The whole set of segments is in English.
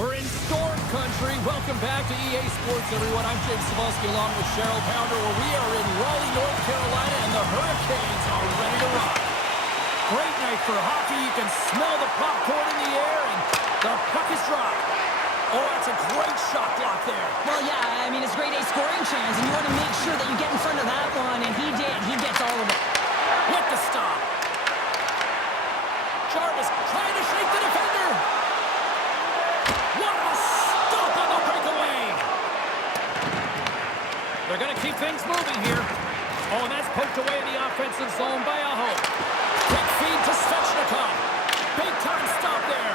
We're in storm country. Welcome back to EA Sports, everyone. I'm James Cebulski along with Cheryl Pounder, where we are in Raleigh, North Carolina, and the Hurricanes are ready to rock. Great night for hockey. You can smell the popcorn in the air, and the puck is dropped. Oh, that's a great shot block there. Well, yeah, I mean, it's grade A scoring chance, and you want to make sure that you get in front of that one, and he did. He gets all of it. With the stop. Jarvis trying to shake the defender. What a stop on the breakaway. They're going to keep things moving here. Oh, and that's poked away in the offensive zone by Aho. Quick feed to Svechnikov. Big time stop there.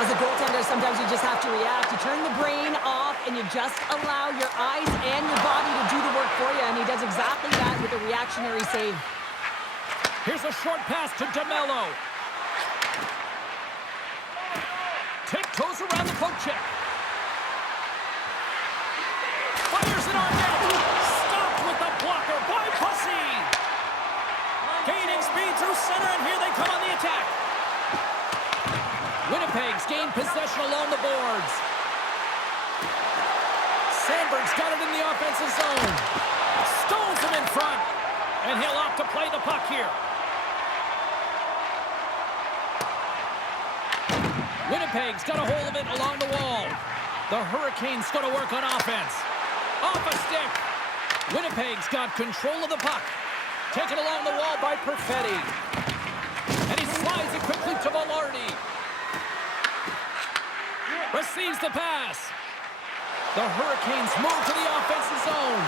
As a goaltender, sometimes you just have to react. You turn the brain off, and you just allow your eyes and your body to do the work for you, and he does exactly that with a reactionary save. Here's a short pass to DeMello. Tiptoes around the poke check. Fires it on net. Stopped with the blocker by Pussy. Gaining speed through center, and here they come on the attack. Winnipeg's gained possession along the boards. Sandberg's got it in the offensive zone. Stones him in front. And he'll opt to play the puck here. Winnipeg's got a hold of it along the wall. The Hurricanes going to work on offense. Off a stick. Winnipeg's got control of the puck. Taken along the wall by Perfetti. And he slides it quickly to Velarde. Receives the pass. The Hurricanes move to the offensive zone.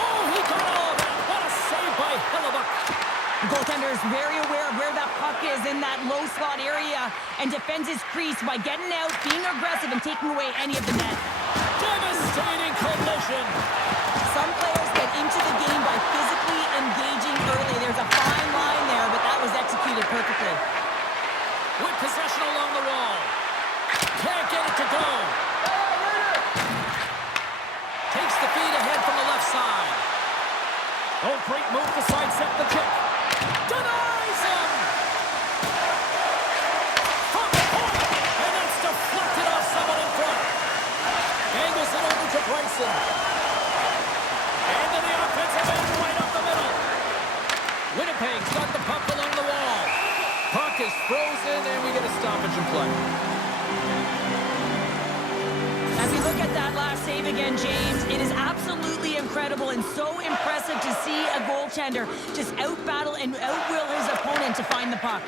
Oh, he got all of that. What a save by Hellebuyck. The goaltender is very aware of where that puck is in that low slot area and defends his crease by getting out, being aggressive, and taking away any of the net. Devastating collision. Some players get into the game by physically engaging early. There's a fine line there, but that was executed perfectly. With possession along the wall. Can't get it to go. Takes the feed ahead from the left side. Oh, great move to sidestep the kick. Denies him! From the point! And that's deflected off someone in front. Angles it over to Bryson. And to the offensive end right up the middle. Winnipeg's got the puck along the wall. Puck is frozen, and we get a stoppage in play. As we look at that last save again, James, it is absolutely incredible and so impressive to see a goaltender just out-battle and out-will his opponent to find the puck.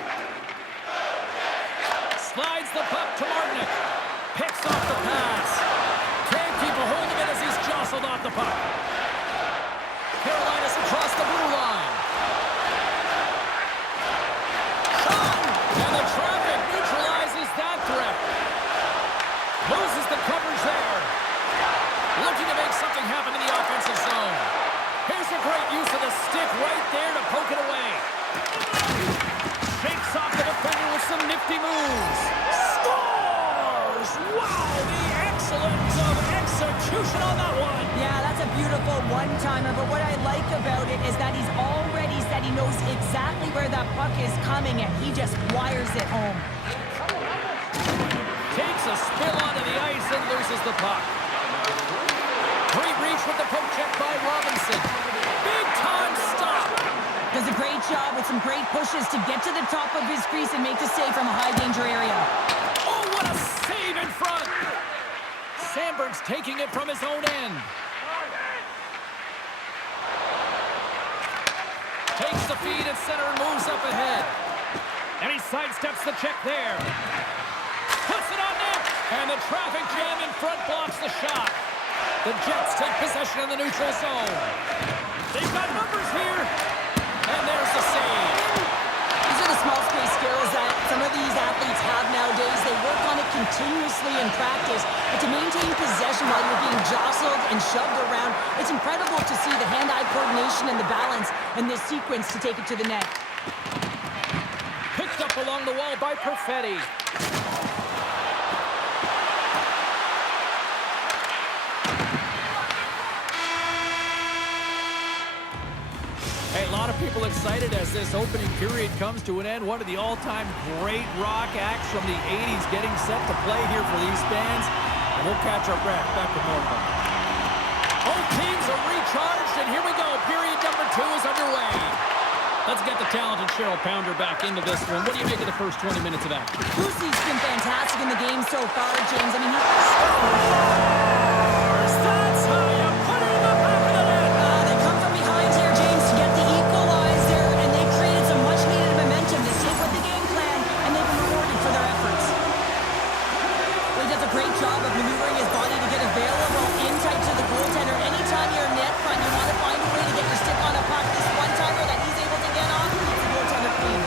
Slides the puck to Martinic. Picks off the pass. Can't keep a hold of it as he's jostled off the puck. Carolina's across the blue line. Shot! And the traffic neutralizes that threat. Loses the coverage there. Looking to make something happen in the offensive zone. Here's a great use of the stick right there to poke it away. Shakes off the defender with some nifty moves. Scores! Wow, the excellence of execution on that one. Yeah, that's a beautiful one-timer, but what I like about it is that he's already said he knows exactly where that puck is coming, and he just wires it home. Takes a spill onto the ice and loses the puck. Great reach with the poke check by Robinson. Big time stop. Does a great job with some great pushes to get to the top of his crease and make the save from a high-danger area. Oh, what a save in front. Sandberg's taking it from his own end. Takes the feed at center and moves up ahead. And he sidesteps the check there. Puts it on net, and the traffic jam in front blocks the shot. The Jets take possession in the neutral zone. They've got numbers here, and there's the save. These are the small space skills that some of these athletes have nowadays. They work on it continuously in practice, but to maintain possession while you're being jostled and shoved around, it's incredible to see the hand-eye coordination and the balance in this sequence to take it to the net. Picked up along the wall by Perfetti. people excited as this opening period comes to an end. One of the all-time great rock acts from the 80s getting set to play here for these fans. And we'll catch our breath. Back with more. Both teams are recharged, and here we go. Period number 2 is underway. Let's get the talented Cheryl Pounder back into this one. What do you make of the first 20 minutes of action? Lucy's been fantastic in the game so far, James. I mean, That's how you put it in the back of the net. they come from behind here, James, to get the equalizer, and they created some much-needed momentum. They stick with the game plan, and they've been rewarded for their efforts. Well, he does a great job of maneuvering his body to get available in tight to the goaltender. Anytime you're net front, you want to find a way to get your stick on a puck. This one-timer that he's able to get on, keeps the goaltender clean.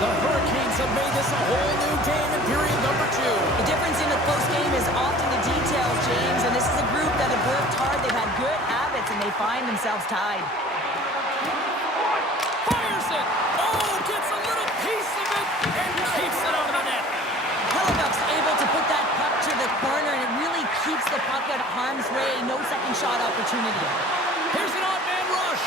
The Hurricanes have made this a whole new game in period number 2. The difference in a close game is often the details, James, and this is a group that have worked hard. They've had good habits, and they find themselves tied. Fires it. Oh, gets a little piece of it and keeps it out of the net. Hellebuyck's able to put that puck to the corner, and it really keeps the puck out of harm's way. No second shot opportunity. Here's an odd man rush.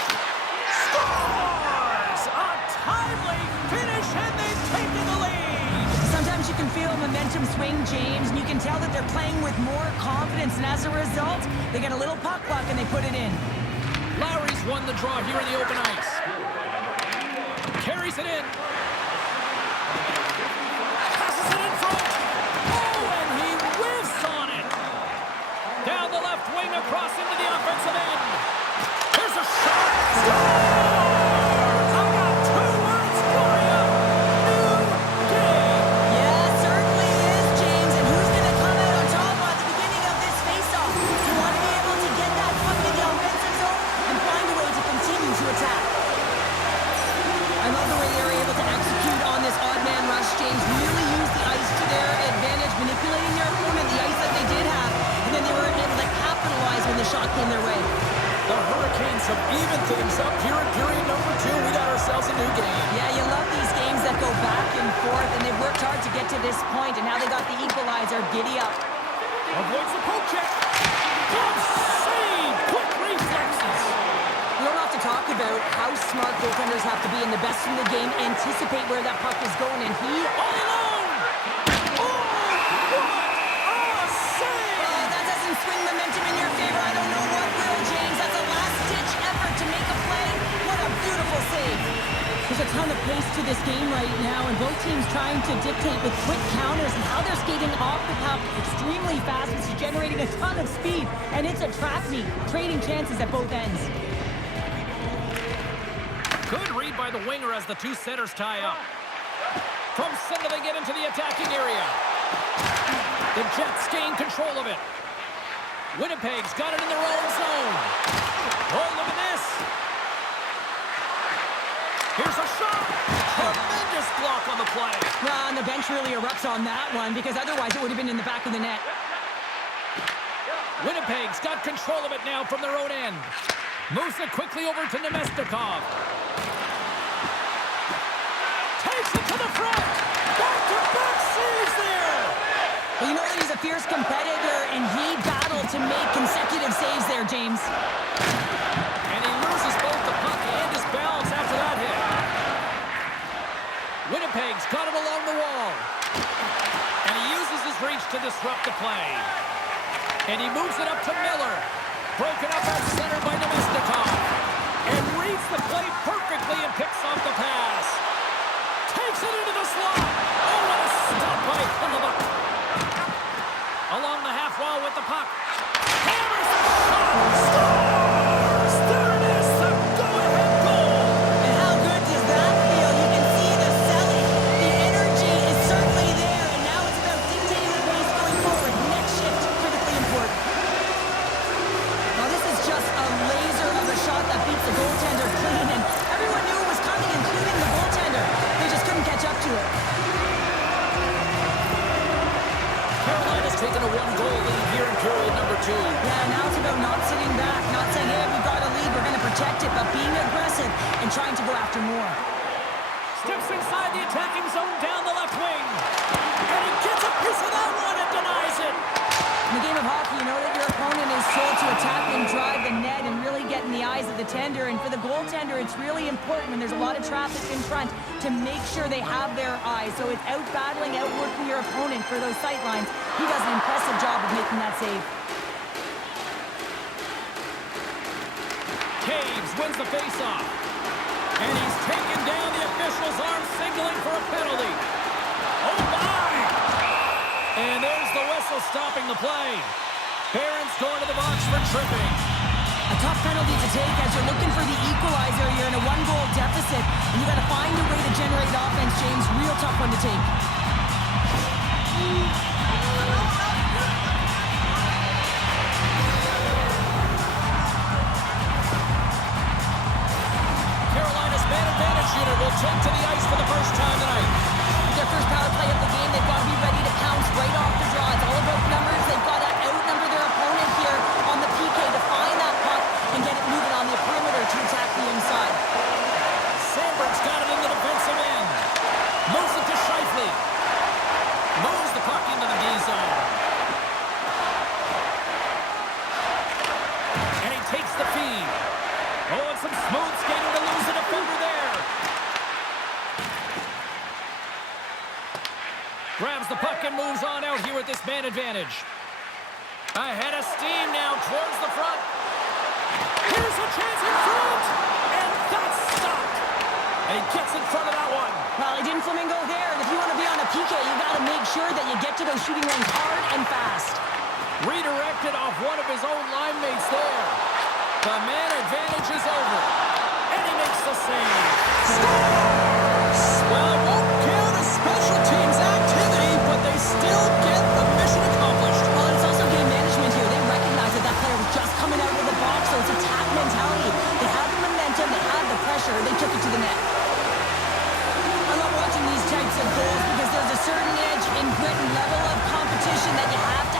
Scores! A timely finish, and they've taken the lead. Sometimes you can feel momentum swing, James, and you can tell that they're playing with more confidence, and as a result, they get a little puck luck and they put it in. Lowry's won the draw here in the open ice. Carries it in. Passes it in front. Oh, and he whiffs on it. Down the left wing across into the offensive end. There's a shot. Scores! I got 2 words for you. New game. Yeah, certainly is, James, and who's going to come out on top at the beginning of this faceoff? You want to be able to get that puck in the offensive zone and find a way to continue to attack. I love the way they were able to execute on this odd man rush, James. Really use the ice to their advantage, manipulating their opponent, the ice that they did have, and then they were able to capitalize when the shot came their way. The Hurricanes have evened things up here in period number 2. We got ourselves a new game. Yeah, you love these games that go back and forth, and they've worked hard to get to this point, and now they got the equalizer. Giddy up. Avoids the poke check. Good save. Quick reflexes. We don't have to talk about how smart goaltenders have to be, and the best in the game anticipate where that puck is going, and he... All alone. Oh, what a save. that doesn't swing momentum in your favor. I don't know what will, James. That's a last-ditch effort to make a play. What a beautiful save. There's a ton of pace to this game right now, and both teams trying to dictate with quick counters and how they're skating off the puck extremely fast. It's generating a ton of speed, and it's a trap meet, trading chances at both ends. Good read by the winger as the 2 centers tie up. From center, they get into the attacking area. The Jets gain control of it. Winnipeg's got it in their own zone. Oh, look at this. Here's a shot. Tremendous block on the play. Well, and the bench really erupts on that one, because otherwise it would have been in the back of the net. Winnipeg's got control of it now from their own end. Moves it quickly over to Nemestikov. Takes it to the front. Back-to-back saves there. Well, you know that he's a fierce competitor, and he battled to make consecutive saves there, James. And he loses both the puck and his balance after that hit. Winnipeg's got it along the wall. And he uses his reach to disrupt the play. And he moves it up to Miller. Broken up at center by Nemestikov. And reads the play perfectly and picks off the pass. Takes it into the slot. Oh, what a stop by Hellebuyck. Along the half wall with the puck. Hammers the shot. Scores! There it is, the go-ahead goal. And how good does that feel? You can see the selling. The energy is certainly there, and now it's about dictating the pace going forward. Next shift, critically important. Now this is just a laser of a shot that beats the goaltender clean, and everyone knew it was coming, including the goaltender. They just couldn't catch up to it. Carolina's taken a 1-goal lead here in period number 2. Yeah, now it's about not sitting back, not saying, hey, we've got a lead, we're going to protect it, but being aggressive and trying to go after more. Steps inside the attacking zone down the left wing. And he gets a piece of that one and denies it. In the game of hockey, you know that your opponent is told to attack and drive the net and really get in the eyes of the goaltender. And for the goaltender, it's really important when there's a lot of traffic in front to make sure they have their eyes. So it's out-battling, outworking your opponent for those sight lines. He does an impressive job of making that save. Caves wins the faceoff. And he's taken down. The official's arm signaling for a penalty. Oh, my! And there's the whistle stopping the play. Barron's going to the box for tripping. A tough penalty to take as you're looking for the equalizer. You're in a one-goal deficit, and you got to find a way to generate offense, James. Real tough one to take. Carolina's man advantage unit will take to the ice for the first time tonight. Their first power play of the game, they've got to be ready to pounce right off the draw. It's all about numbers. They've got to outnumber their opponent here on the PK to find that puck and get it moving on the perimeter to attack the inside. Sandberg's got it in the defensive end. Moves it to Scheifele. Moves the puck into the D zone. And he takes the feed. Oh, and some smooth skating to lose a defender there. Grabs the puck and moves on out here with this man advantage. Ahead of steam now towards the front. Here's a chance in front. And that's stopped. And he gets in front of that one. Well, he didn't flamingo there, and if you want to be on a PK, you got to make sure that you get to those shooting lanes hard and fast. Redirected off one of his own line mates there. The man advantage is over. And he makes the save. Scores! Well, it won't count as special teams activity, but they still get the mission accomplished. Well, it's also game management here. They recognize that that player was just coming out of the box, so it's attack mentality. They had the momentum, they had the pressure, they took it to the net. I love watching these types of goals because there's a certain edge in grit and level of competition that you have to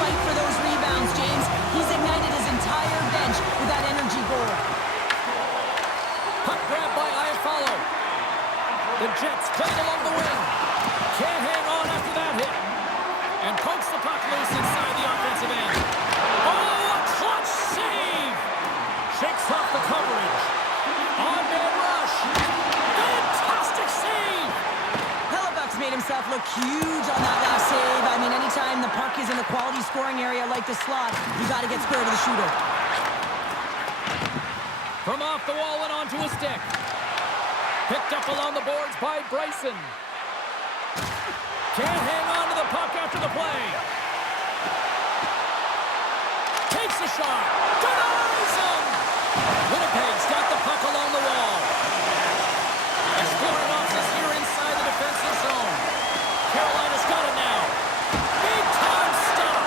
fight for those rebounds, James. He's ignited his entire bench with that energy goal. Puck grab by Iafallo. The Jets play it along the wing. Can't hang on after that hit. And pokes the puck loose inside the offensive end. Oh, a clutch save! Shakes off the coverage. On-man rush. Fantastic save! Hellebuck's made himself look huge on that last save. I mean, anytime the puck is in the quality scoring area like the slot, you got to get square to the shooter. From off the wall and onto a stick. Picked up along the boards by Bryson. Can't hang on to the puck after the play. Takes a shot. Denies him. Winnipeg's got the puck along the wall. Exploring options here inside the defensive zone. Carolina's got it now. Big time stop.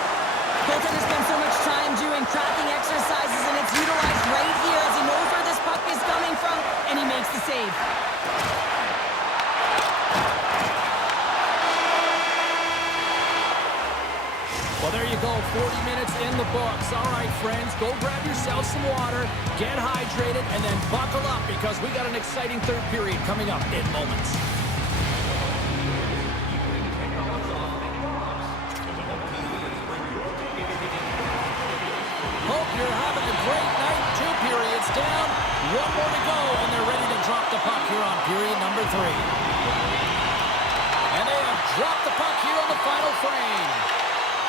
Goaltender spends so much time doing tracking exercises, and it's utilized right here as he knows where this puck is coming from, and he makes the save. Well, there you go, 40 minutes in the books. All right, friends, go grab yourself some water, get hydrated, and then buckle up because we got an exciting third period coming up in moments. Hope you're having a great night. 2 periods down, 1 more to go, and they're ready to drop the puck here on period number 3. And they have dropped the puck here on the final frame.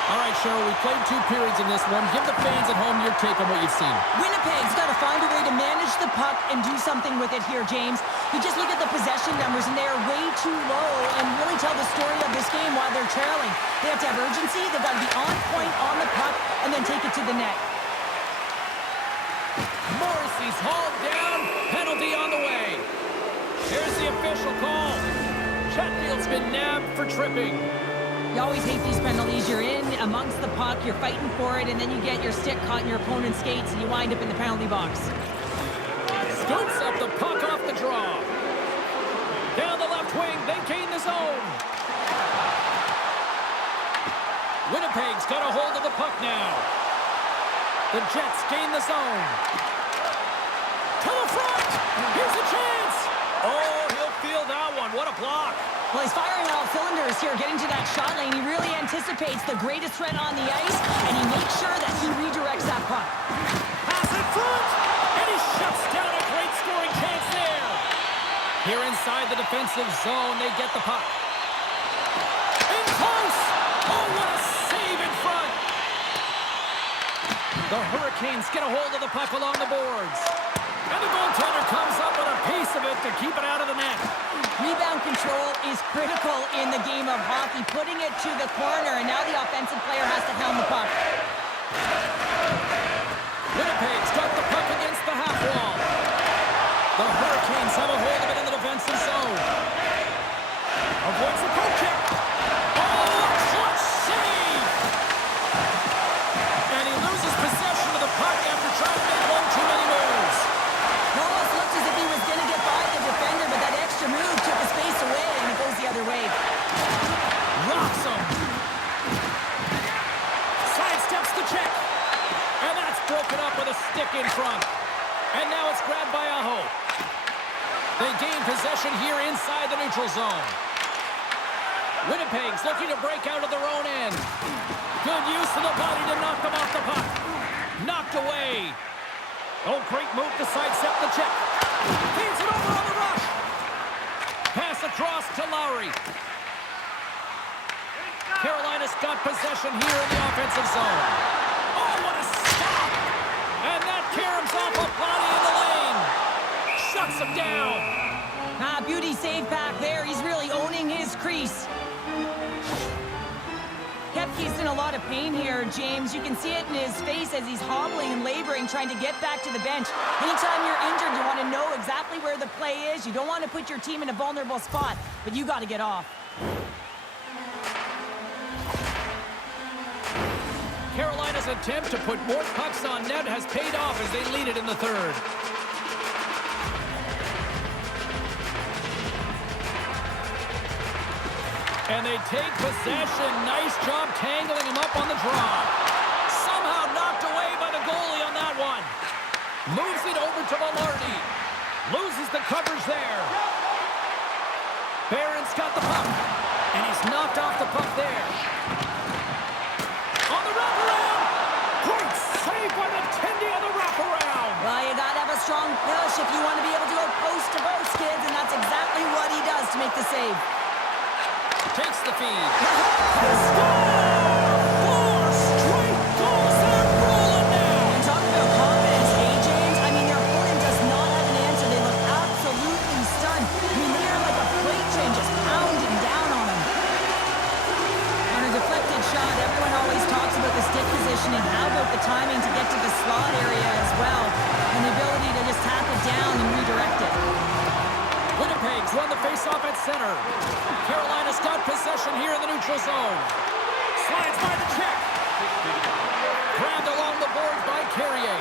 All right, Cheryl, we played 2 periods in this one. Give the fans at home your take on what you've seen. Winnipeg's got to find a way to manage the puck and do something with it here, James. You just look at the possession numbers, and they are way too low and really tell the story of this game while they're trailing. They have to have urgency. They've got to be on point on the puck and then take it to the net. Morrissey's hauled down. Penalty on the way. Here's the official call. Chatfield's been nabbed for tripping. You always hate these penalties. You're in amongst the puck, you're fighting for it, and then you get your stick caught in your opponent's skates, and you wind up in the penalty box. Scoops up the puck off the draw. Down the left wing, they gain the zone. Winnipeg's got a hold of the puck now. The Jets gain the zone. To the front! Here's a chance! Oh, he'll feel that one. What a block. Well, he's firing on all cylinders here, getting to that shot lane. He really anticipates the greatest threat on the ice, and he makes sure that he redirects that puck. Pass in front, and he Here inside the defensive zone, they get the puck. In close! Oh, what a save in front! The Hurricanes get a hold of the puck along the boards. And the goaltender comes up with a piece of it to keep it out of the net. Rebound control is critical in the game of hockey, putting it to the corner, and now the offensive player has to hound the puck. Winnipeg's got the puck against the half wall. The Hurricanes have a hold of it in the defensive zone. Avoids the poke check. Oh, a clutch save! And he loses possession of the puck after trying to make one too many moves. It almost looks as if he was going to get by the defender, but that extra move took his space away, and it goes the other way. Rocks him. Sidesteps the check. And that's broken up with a stick in front. And now it's grabbed by Aho. They gain possession here inside the neutral zone. Winnipeg's looking to break out of their own end. Good use of the body to knock them off the puck. Knocked away. Oh, great move to sidestep the check. Feeds it over on the rush. Pass across to Lowry. Carolina's got possession here in the offensive zone. Oh, what a stop! And that caroms off a body in the lane. Shuts him down. Beauty save back there. He's really owning his crease. Kepke's in a lot of pain here, James. You can see it in his face as he's hobbling and laboring, trying to get back to the bench. Anytime you're injured, you want to know exactly where the play is. You don't want to put your team in a vulnerable spot, but you got to get off. Carolina's attempt to put more pucks on net has paid off as they lead it in the third. And they take possession. Nice job tangling him up on the draw. Somehow knocked away by the goalie on that one. Moves it over to Velarde. Loses the coverage there. Barron's got the puck. And he's knocked off the puck there. On the wraparound. Great save by the Tendy on the wraparound. Well, you got to have a strong push if you want to be able to go post to post, kids. And that's exactly what he does to make the save. Takes the feed. Score! 4 straight goals. They're rolling now. And talk about confidence, hey, James? I mean, their opponent does not have an answer. They look absolutely stunned. I mean, they are like a freight train just pounding down on them. On a deflected shot, everyone always talks about the stick positioning. How about the timing to get to the slot area as well? And the ability to just tap it down and redirect it. Winnipeg's won the faceoff at center. Carolina's got possession here in the neutral zone. Slides by the check. Grabbed along the boards by Carrier.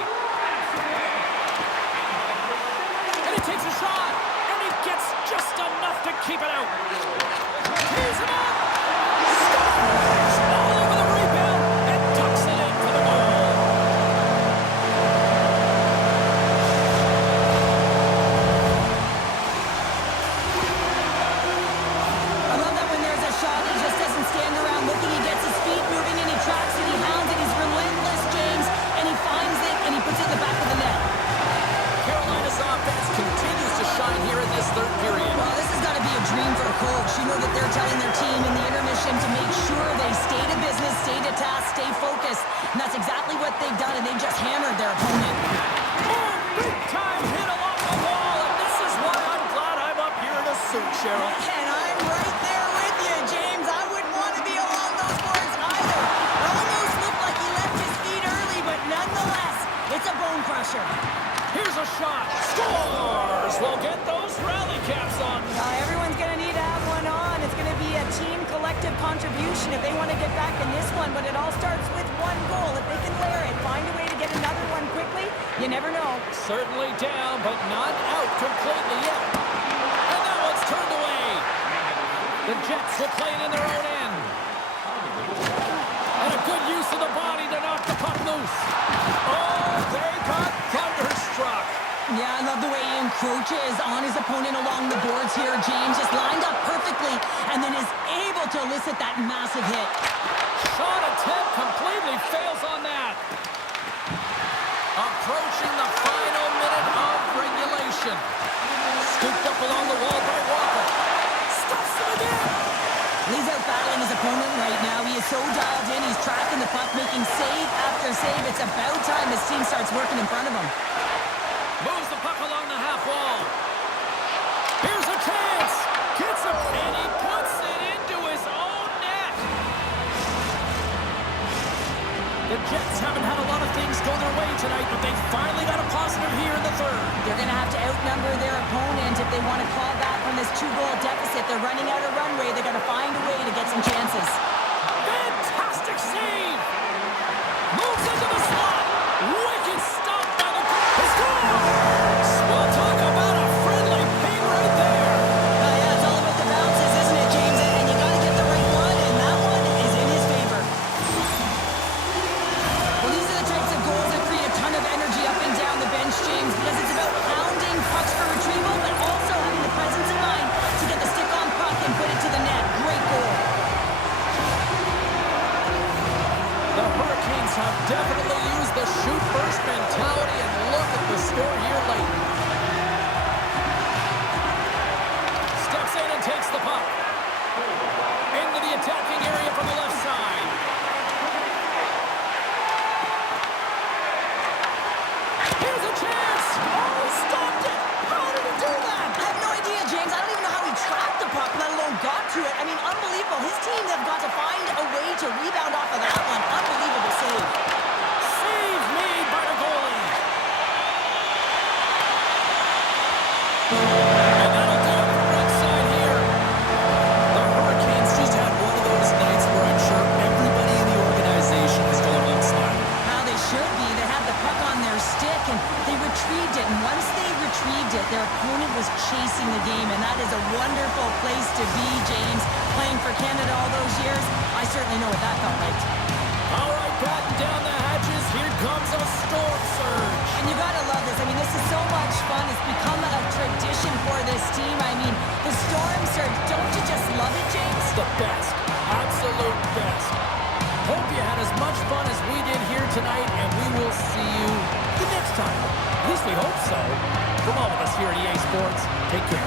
And he takes a shot. And he gets just enough to keep it out. Tees him up. Scores! All over the rebound. And tucks it in for the goal. You know that they're telling their team in the intermission to make sure they stay to business, stay to task, stay focused. And that's exactly what they've done, and they've just hammered their opponent. Oh, big time hit along the wall, and this is why I'm glad I'm up here in a suit, Cheryl. And I'm right there with you, James. I wouldn't want to be along those boards either. It almost looked like he left his feet early, but nonetheless, it's a bone crusher. Here's a shot. Scores! We'll get those rally caps on. Everyone's going to need to have one on. It's going to be a team collective contribution if they want to get back in this one, but it all starts with one goal. If they can layer it, find a way to get another one quickly, you never know. Certainly down, but not out completely yet. And that one's turned away. The Jets will play it in their own end. And a good use of the body to knock the puck loose. Oh, they got thunderstruck. Yeah, I love the way he encroaches on his opponent along the boards here. James just lined up perfectly and then is able to elicit that massive hit. Shot attempt completely fails on that. Approaching the final minute of regulation. Scooped up along the wall opponent right now. He is so dialed in. He's tracking the puck, making save after save. It's about time his team starts working in front of him. Moves the puck along the half wall. Here's a chance. Gets him, and he puts it into his own net. The Jets haven't had a lot of things go their way tonight, but they finally got a positive here in the third. They're going to have to outnumber their opponent if they want to claw back from this 2-goal deficit. They're running out of runway. They've got to find a way to get some chances. Fantastic save. Moves into the slot. Wicked stop by the goal. Score! Well, talk about a friendly ping right there. Yeah, it's all about the bounces, isn't it, James? And you got to get the right one, and that one is in his favor. Well, these are the types of goals that create a ton of energy up and down the bench, James, because it's about pounding pucks for retrieval, but also having the presence of mind to get the stick on puck and put it to the net. Great goal. The Hurricanes have definitely used the shoot-first mentality, and look at the score here late. Steps in and takes the puck. Into the attacking area from the left side. Here's a chance! Oh, he stopped it! How did he do that? I have no idea, James. I don't even know how he tracked the puck, let alone got to it. I mean, unbelievable. His team have got to find a way to rebound off of that one. Unbelievable save. Save made by the goalie. And that'll do it for ringside here. The Hurricanes just had one of those nights where I'm sure everybody in the organization is going on slide. How they should be. They had the puck on their stick, and they retrieved it. And once they retrieved it, their opponent was chasing the game, and that is a wonderful place to be, James. Playing for Canada all those years, I certainly know what that felt like. All right, batten down the hatches. Here comes a storm surge. And you gotta love this. I mean, this is so much fun. It's become a tradition for this team. I mean, the storm surge. Don't you just love it, James? The best. Absolute best. Hope you had as much fun as we did here tonight, and we will see you the next time. At least we hope so. From all of us here at EA Sports, take care.